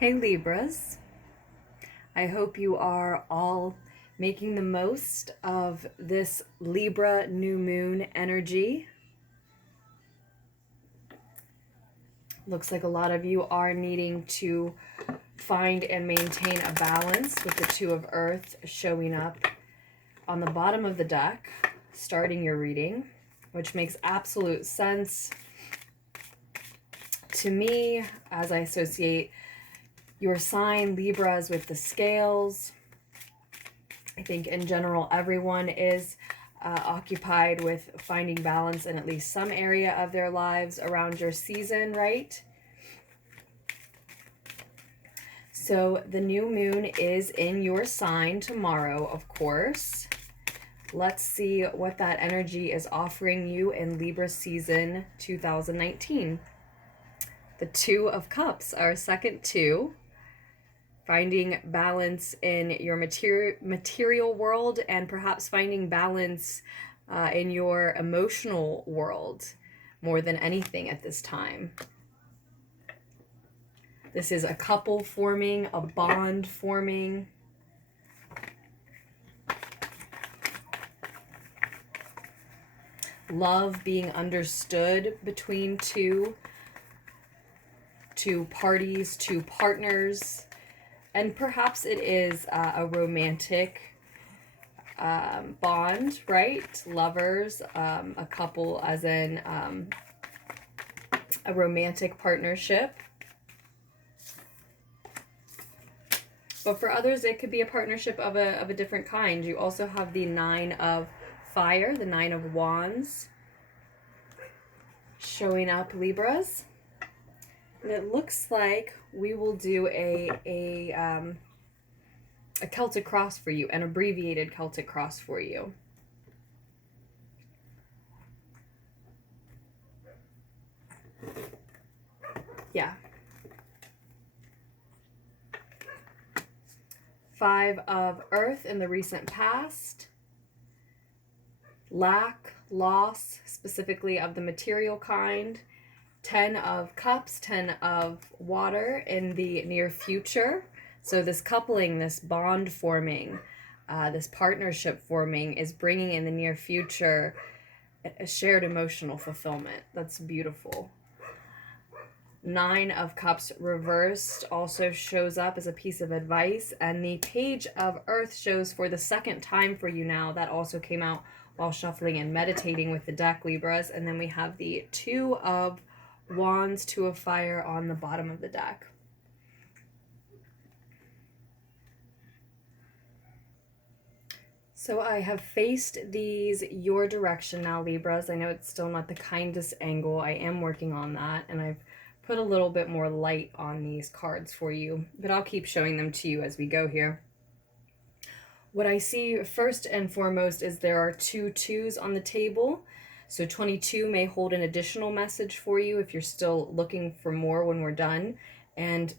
Hey Libras, I hope you are all making the most of this Libra new moon energy. Looks like a lot of you are needing to find and maintain a balance with the Two of Earth showing up on the bottom of the deck, starting your reading, which makes absolute sense to me as I associate your sign Libras with the scales. I think in general everyone is occupied with finding balance in at least some area of their lives around your season, right? So the new moon is in your sign tomorrow, of course. Let's see what that energy is offering you in Libra season 2019. The Two of Cups, our second two. Finding balance in your material world and perhaps finding balance in your emotional world more than anything at this time. This is a couple forming, a bond forming. Love being understood between two parties, two partners. And perhaps it is a romantic bond, right? Lovers, a couple as in a romantic partnership. But for others, it could be a partnership of a different kind. You also have the Nine of Fire, the Nine of Wands showing up, Libras. And it looks like we will do a Celtic cross for you, an abbreviated Celtic cross for you. Yeah. Five of Earth in the recent past. Lack, loss, specifically of the material kind. 10 of Cups, 10 of Water in the near future. So this coupling, this bond forming, this partnership forming is bringing in the near future a shared emotional fulfillment. That's beautiful. 9 of Cups reversed also shows up as a piece of advice. And the Page of Earth shows for the second time for you now. That also came out while shuffling and meditating with the deck, Libras. And then we have the Two of Wands, Two of Fire on the bottom of the deck. So I have faced these your direction now, Libras. I know it's still not the kindest angle. I am working on that, and I've put a little bit more light on these cards for you, but I'll keep showing them to you as we go here. What I see first and foremost is there are two twos on the table. So 22 may hold an additional message for you if you're still looking for more when we're done. And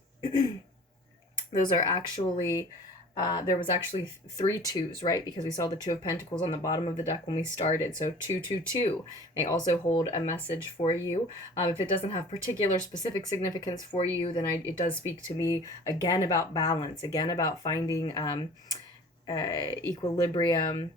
those are actually, there was actually 3 twos, right? Because we saw the Two of Pentacles on the bottom of the deck when we started. So 222 may also hold a message for you. If it doesn't have particular specific significance for you, then it does speak to me again about balance, again about finding equilibrium.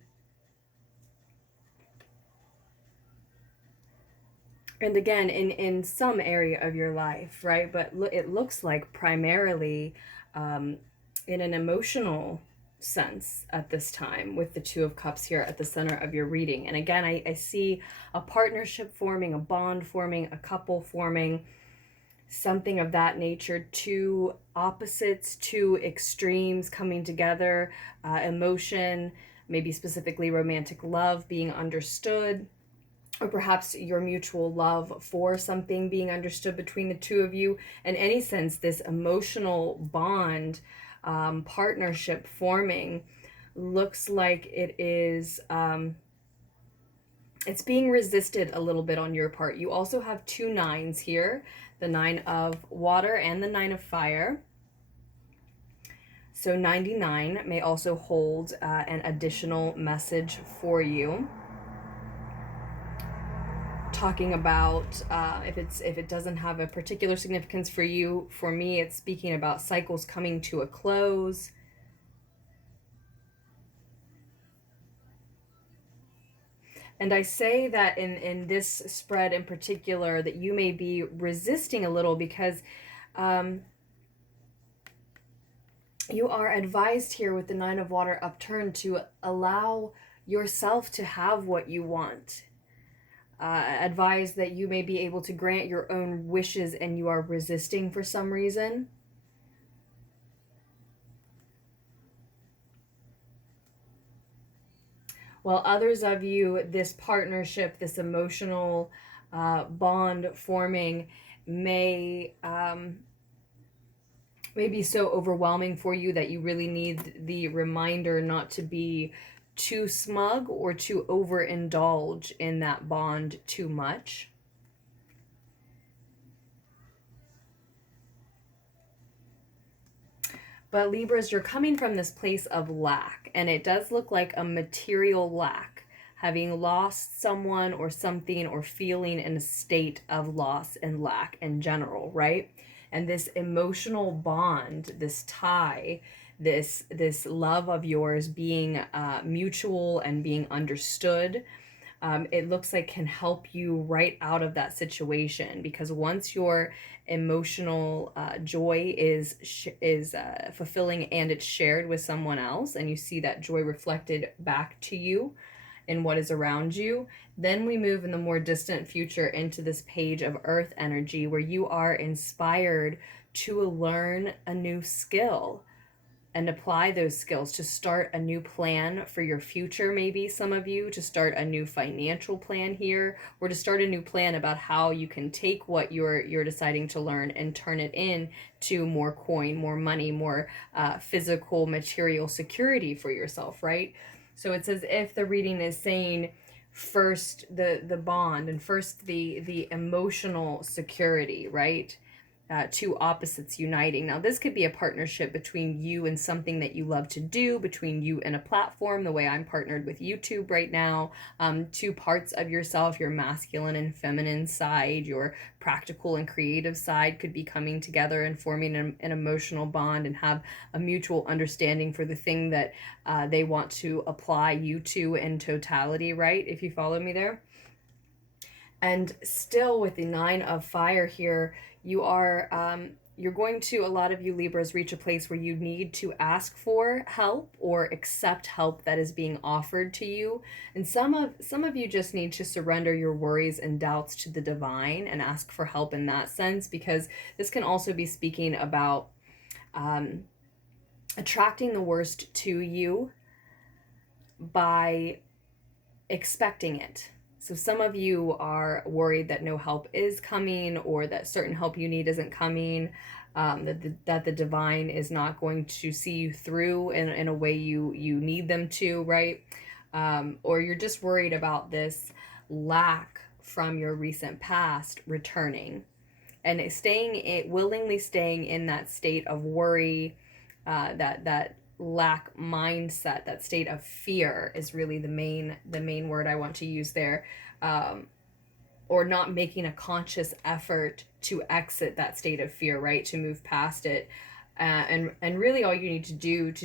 And again, in some area of your life, right? But it looks like primarily in an emotional sense at this time with the Two of Cups here at the center of your reading. And again, I see a partnership forming, a bond forming, a couple forming, something of that nature. Two opposites, two extremes coming together, emotion, maybe specifically romantic love being understood, or perhaps your mutual love for something being understood between the two of you. In any sense, this emotional bond, partnership forming looks like it is, it's being resisted a little bit on your part. You also have 2 nines here, the 9 of Water and the 9 of Fire. So 99 may also hold an additional message for you. talking about, if it doesn't have a particular significance for you, for me, it's speaking about cycles coming to a close. And I say that in this spread in particular, that you may be resisting a little because you are advised here with the Nine of Water upturned to allow yourself to have what you want. Advised that you may be able to grant your own wishes and you are resisting for some reason. While others of you, this partnership, this emotional bond forming may be so overwhelming for you that you really need the reminder not to be too smug or to overindulge in that bond too much. But Libras, you're coming from this place of lack, and it does look like a material lack, having lost someone or something, or feeling in a state of loss and lack in general, right? And this emotional bond, this tie, this love of yours being mutual and being understood, it looks like can help you right out of that situation, because once your emotional joy is fulfilling and it's shared with someone else, and you see that joy reflected back to you in what is around you, then we move in the more distant future into this page of earth energy, where you are inspired to learn a new skill and apply those skills to start a new plan for your future. Maybe some of you to start a new financial plan here, or to start a new plan about how you can take what you're deciding to learn and turn it in to more coin, more money, more physical material security for yourself, right? So it's as if the reading is saying, first the bond, and first the emotional security, right? Two opposites uniting. Now, this could be a partnership between you and something that you love to do, between you and a platform, the way I'm partnered with YouTube right now. Two parts of yourself, your masculine and feminine side, your practical and creative side, could be coming together and forming an emotional bond and have a mutual understanding for the thing that they want to apply you to in totality, right? If you follow me there. And still with the Nine of Fire here, you are you're going to, a lot of you Libras, reach a place where you need to ask for help or accept help that is being offered to you. And some of you just need to surrender your worries and doubts to the divine and ask for help in that sense, because this can also be speaking about attracting the worst to you by expecting it. So some of you are worried that no help is coming, or that certain help you need isn't coming, that the divine is not going to see you through in a way you need them to, right? Or you're just worried about this lack from your recent past returning, and willingly staying in that state of worry, that lack mindset, that state of fear is really the main word I want to use there, or not making a conscious effort to exit that state of fear, right, to move past it, and really all you need to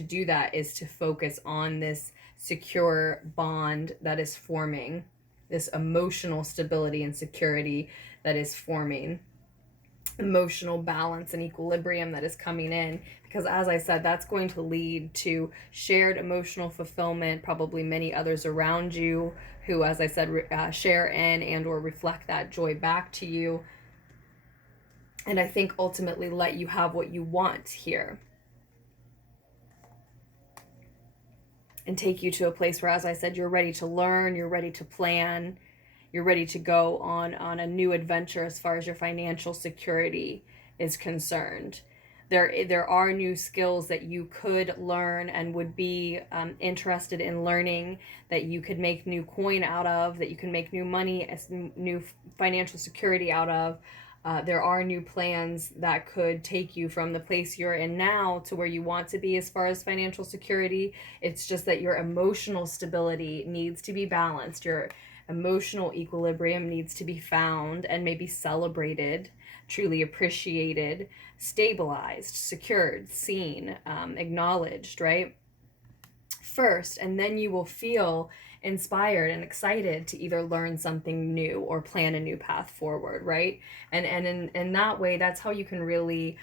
do that is to focus on this secure bond that is forming, this emotional stability and security that is forming, emotional balance and equilibrium that is coming in, because as I said, that's going to lead to shared emotional fulfillment, probably many others around you who, as I said, share in and or reflect that joy back to you, and I think ultimately let you have what you want here and take you to a place where, as I said, you're ready to learn, you're ready to plan, you're ready to go on a new adventure as far as your financial security is concerned. There are new skills that you could learn and would be interested in learning, that you could make new coin out of, that you can make new money, new financial security out of. There are new plans that could take you from the place you're in now to where you want to be as far as financial security. It's just that your emotional stability needs to be balanced. Your Emotional equilibrium needs to be found and maybe celebrated, truly appreciated, stabilized, secured, seen, acknowledged, right? First, and then you will feel inspired and excited to either learn something new or plan a new path forward, right? And in that way, that's how you can really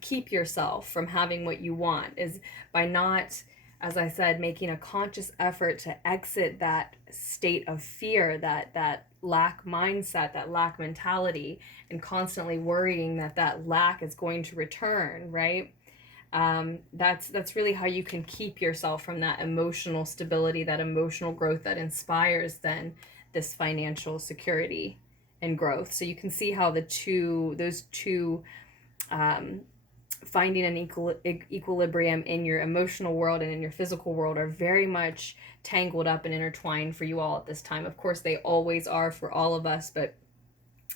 keep yourself from having what you want, is by not, as I said, making a conscious effort to exit that state of fear, that lack mindset, that lack mentality, and constantly worrying that lack is going to return, right? That's really how you can keep yourself from that emotional stability, that emotional growth that inspires then this financial security and growth. So you can see how those two, finding an equilibrium in your emotional world and in your physical world, are very much tangled up and intertwined for you all at this time. Of course, they always are for all of us, but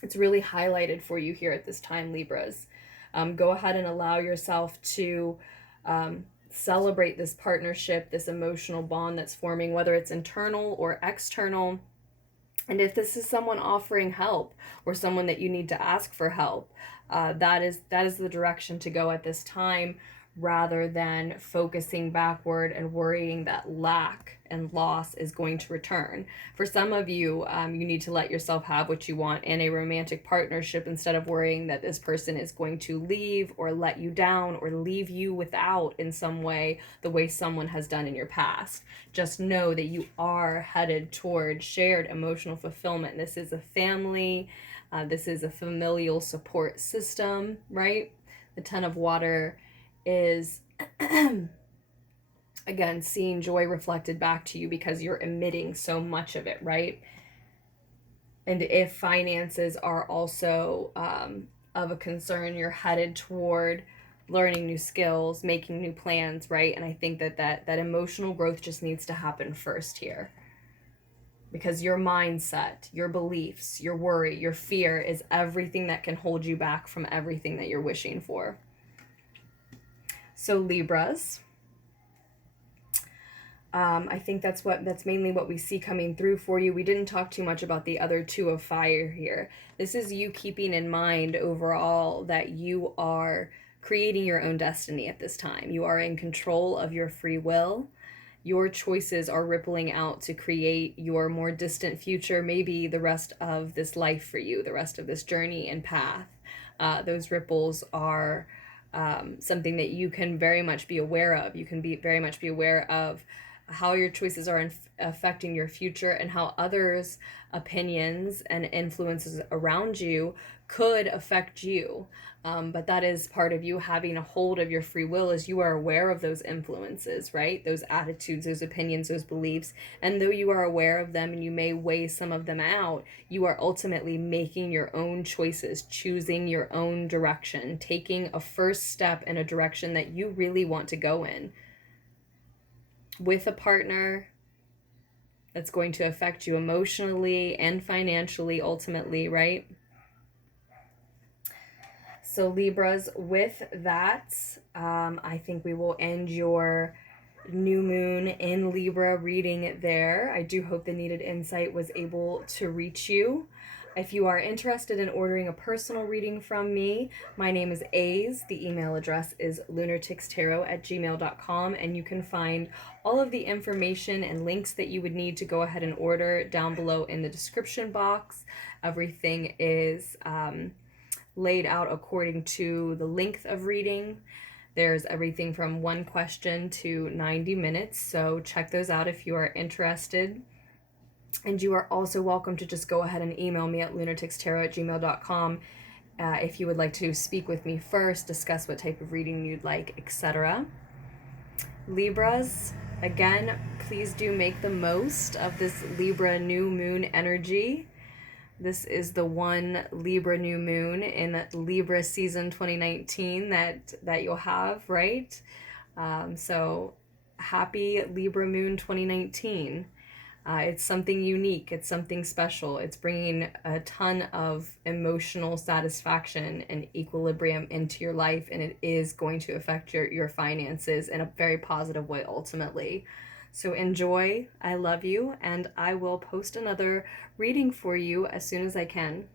it's really highlighted for you here at this time, Libras. Go ahead and allow yourself to celebrate this partnership, this emotional bond that's forming, whether it's internal or external. And if this is someone offering help or someone that you need to ask for help, that is the direction to go at this time, rather than focusing backward and worrying that lack and loss is going to return. For some of you, you need to let yourself have what you want in a romantic partnership instead of worrying that this person is going to leave or let you down or leave you without in some way, the way someone has done in your past. Just know that you are headed toward shared emotional fulfillment. This is a family. This is a familial support system, right? The Ten of Water is again seeing joy reflected back to you because you're emitting so much of it, right? And if finances are also of a concern, you're headed toward learning new skills, making new plans, right? And I think that emotional growth just needs to happen first here, because your mindset, your beliefs, your worry, your fear is everything that can hold you back from everything that you're wishing for. So Libras, I think that's mainly what we see coming through for you. We didn't talk too much about the other Two of Fire here. This is you keeping in mind overall that you are creating your own destiny at this time. You are in control of your free will. Your choices are rippling out to create your more distant future, maybe the rest of this life for you, the rest of this journey and path. Those ripples are something that you can very much be aware of. You can very much be aware of how your choices are affecting your future, and how others' opinions and influences around you could affect you. But that is part of you having a hold of your free will, as you are aware of those influences, right? Those attitudes, those opinions, those beliefs. And though you are aware of them and you may weigh some of them out, you are ultimately making your own choices, choosing your own direction, taking a first step in a direction that you really want to go in, with a partner that's going to affect you emotionally and financially ultimately, right? So Libras, with that, I think we will end your new moon in Libra reading there. I do hope the needed insight was able to reach you. If you are interested in ordering a personal reading from me, my name is Aze. The email address is lunartickstarot@gmail.com, and you can find all of the information and links that you would need to go ahead and order down below in the description box. Everything is laid out according to the length of reading. There's everything from 1 question to 90 minutes, so check those out if you are interested. And you are also welcome to just go ahead and email me at lunartickstarot@gmail.com if you would like to speak with me first, discuss what type of reading you'd like, etc. Libras, again, please do make the most of this Libra new moon energy. This is the one Libra new moon in Libra season 2019 that you'll have, right? So happy Libra moon 2019. It's something unique. It's something special. It's bringing a ton of emotional satisfaction and equilibrium into your life, and it is going to affect your finances in a very positive way ultimately. So enjoy, I love you, and I will post another reading for you as soon as I can.